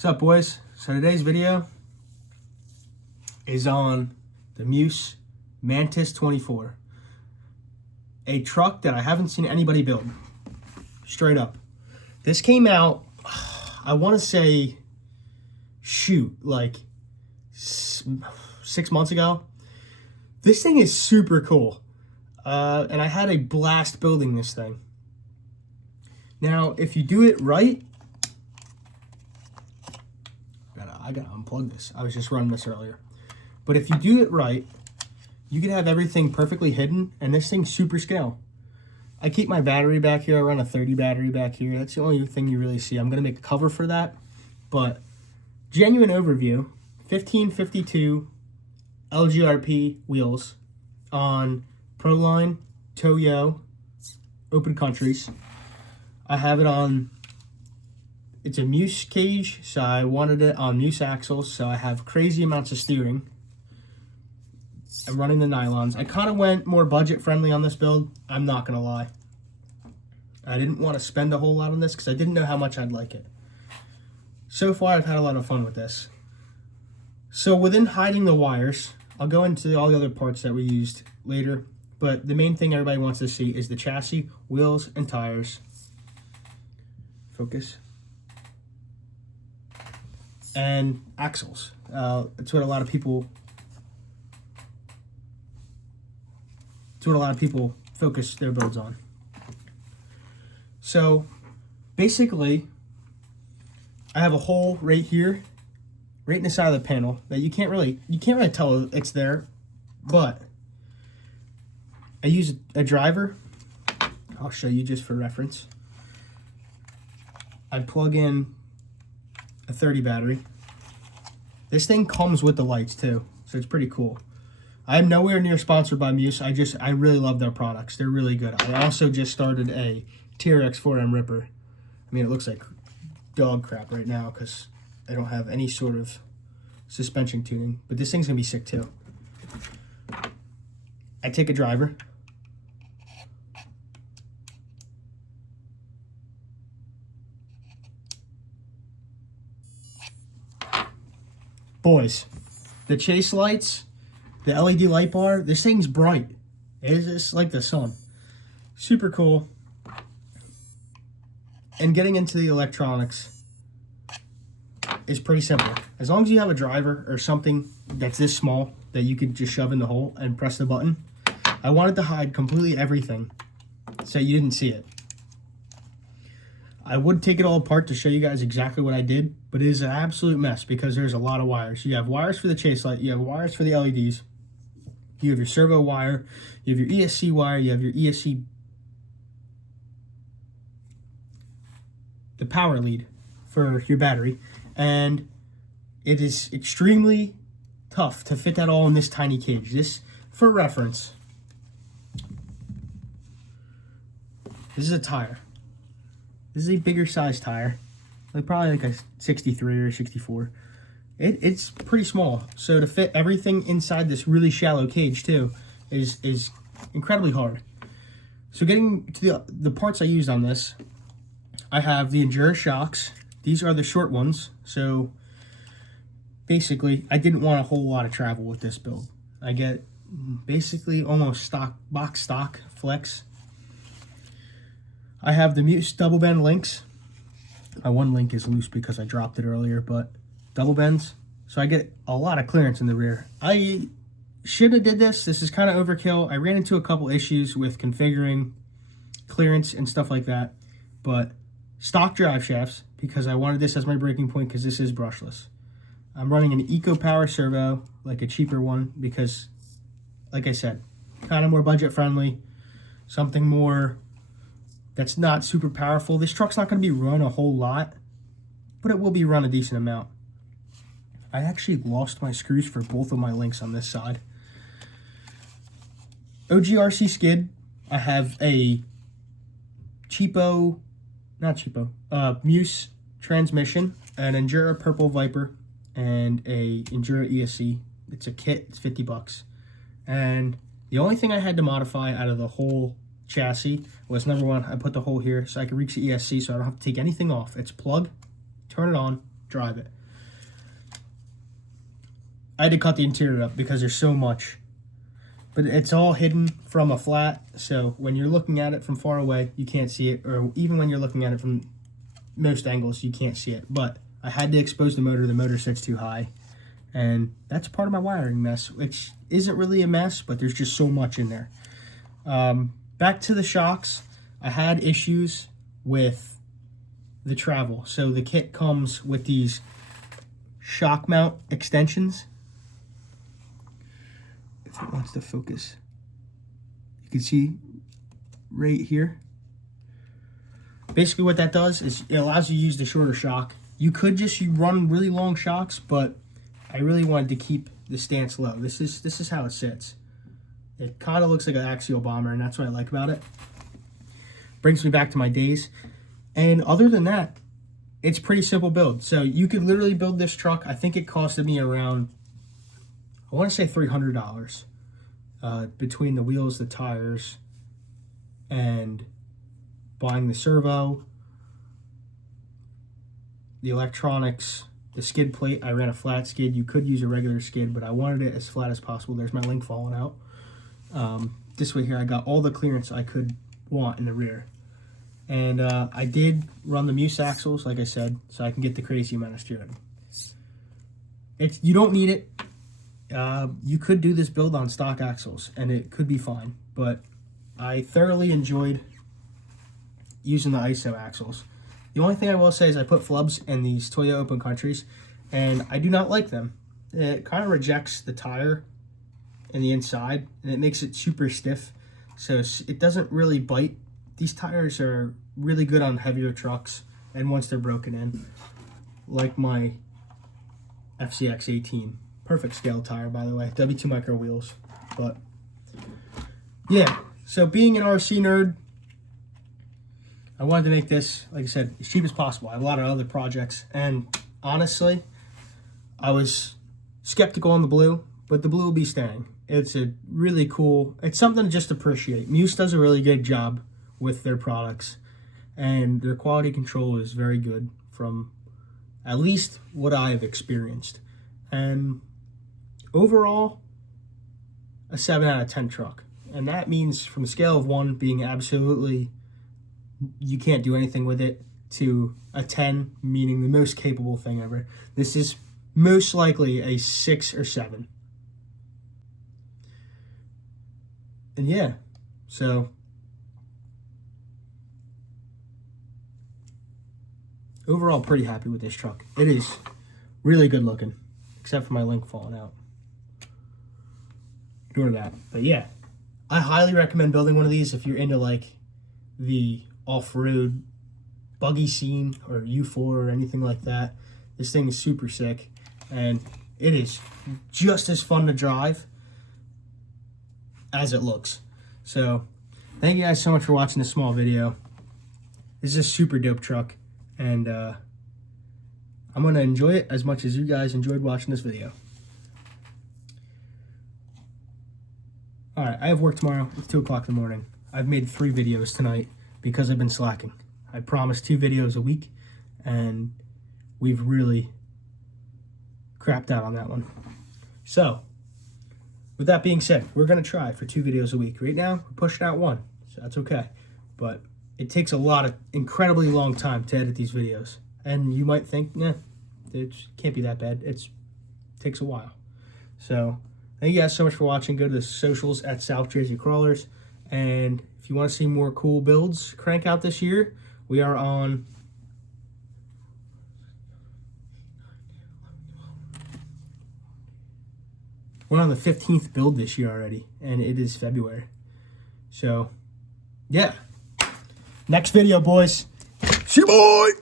What's up, boys? So today's video is on the Meus Mantis 24, a truck that I haven't seen anybody build. Straight up, this came out, I want to say, like 6 months ago. This thing is super cool, and I had a blast building this thing. Now, if you do it right, I gotta unplug this. I was just running this earlier. But if you do it right, you can have everything perfectly hidden, and this thing's super scale. I keep my battery back here. I run a 30 battery back here. That's the only thing you really see. I'm gonna make a cover for that. But genuine overview, 1552 LGRP wheels on Proline, Toyo, open countries. I have it on, it's a Meus cage, so I wanted it on Meus axles, so I have crazy amounts of steering. I'm running the nylons. I kind of went more budget friendly on this build, I'm not going to lie. I didn't want to spend a whole lot on this because I didn't know how much I'd like it. So far, I've had a lot of fun with this. So within hiding the wires, I'll go into all the other parts that we used later, but the main thing everybody wants to see is the chassis, wheels, and tires. Focus. And axles. It's what a lot of people focus their builds on. So basically, I have a hole right here, right in the side of the panel that you can't really tell it's there, but I use a driver. I'll show you just for reference. I plug in a 30 battery. This thing comes with the lights too, so it's pretty cool. I'm nowhere near sponsored by Meus. I really love their products. They're really good. I also just started a TRX 4M Ripper. I mean, it looks like dog crap right now because I don't have any sort of suspension tuning, but this thing's gonna be sick too. I take a driver. Boys, the chase lights, the LED light bar, this thing's bright. It's like the sun. Super cool. And getting into the electronics is pretty simple. As long as you have a driver or something that's this small that you can just shove in the hole and press the button. I wanted to hide completely everything so you didn't see it. I would take it all apart to show you guys exactly what I did, but it is an absolute mess because there's a lot of wires. You have wires for the chase light, you have wires for the LEDs, you have your servo wire, you have your ESC wire, you have your ESC, the power lead for your battery, and it is extremely tough to fit that all in this tiny cage. This, for reference, this is a tire. This is a bigger size tire, probably like a 63 or 64. It's pretty small, so to fit everything inside this really shallow cage too is incredibly hard. So getting to the parts I used on this, I have the Endura shocks. These are the short ones, so basically I didn't want a whole lot of travel with this build. I get basically almost box stock flex. I have the Meus double bend links. My one link is loose because I dropped it earlier, but double bends. So I get a lot of clearance in the rear. I should have did this. This is kind of overkill. I ran into a couple issues with configuring clearance and stuff like that. But stock drive shafts, because I wanted this as my breaking point because this is brushless. I'm running an Eco Power servo, like a cheaper one, because, like I said, kind of more budget friendly. Something more that's not super powerful. This truck's not going to be run a whole lot, but it will be run a decent amount. I actually lost my screws for both of my links on this side. OGRC skid. I have a Meus transmission, an Endura Purple Viper, and a Endura ESC. It's a kit. It's $50. And the only thing I had to modify out of the whole chassis was, number one, I put the hole here so I can reach the ESC so I don't have to take anything off. It's plug, turn it on, drive it. I had to cut the interior up because there's so much. But it's all hidden from a flat, so when you're looking at it from far away, you can't see it, or even when you're looking at it from most angles, you can't see it. But I had to expose the motor sits too high, and that's part of my wiring mess, which isn't really a mess, but there's just so much in there. Back to the shocks, I had issues with the travel. So the kit comes with these shock mount extensions. If it wants to focus, you can see right here. Basically what that does is it allows you to use the shorter shock. You could just run really long shocks, but I really wanted to keep the stance low. This is how it sits. It kind of looks like an axial bomber, and that's what I like about it. Brings me back to my days. And other than that, it's pretty simple build. So you could literally build this truck. I think it costed me around, I want to say $300 between the wheels, the tires, and buying the servo, the electronics, the skid plate. I ran a flat skid. You could use a regular skid, but I wanted it as flat as possible. There's my link falling out. This way here, I got all the clearance I could want in the rear. And I did run the Meus axles, like I said, so I can get the crazy amount of steering. You don't need it. You could do this build on stock axles, and it could be fine. But I thoroughly enjoyed using the ISO axles. The only thing I will say is I put flubs in these Toyota Open Countries, and I do not like them. It kind of rejects the tire in the inside, and it makes it super stiff, so it doesn't really bite. These tires are really good on heavier trucks, and once they're broken in, like my Scx18. Perfect scale tire, by the way. W2 micro wheels. But yeah, so being an RC nerd, I wanted to make this, like I said, as cheap as possible. I have a lot of other projects, and honestly, I was skeptical on the blue, but the blue will be staying. It's a really cool, it's something to just appreciate. Meus does a really good job with their products, and their quality control is very good from at least what I've experienced. And overall, a 7 out of 10 truck. And that means from a scale of 1 being absolutely, you can't do anything with it, to a 10 meaning the most capable thing ever. This is most likely a 6 or 7. And yeah, so overall pretty happy with this truck. It is really good looking, except for my link falling out. Ignore that. But yeah, I highly recommend building one of these if you're into like the off-road buggy scene or U4 or anything like that. This thing is super sick, and it is just as fun to drive as it looks. So thank you guys so much for watching this small video. This is a super dope truck, and I'm going to enjoy it as much as you guys enjoyed watching this video. Alright, I have work tomorrow. It's 2 o'clock in the morning. I've made 3 videos tonight because I've been slacking. I promised 2 videos a week, and we've really crapped out on that one. So, with that being said, we're going to try for 2 videos a week. Right now, we're pushing out 1, so that's okay. But it takes a lot of incredibly long time to edit these videos. And you might think, nah, it can't be that bad. It takes a while. So, thank you guys so much for watching. Go to the socials at South Jersey Crawlers. And if you want to see more cool builds crank out this year, we are on we're on the 15th build this year already, and it is February. So, yeah. Next video, boys. See you, boy!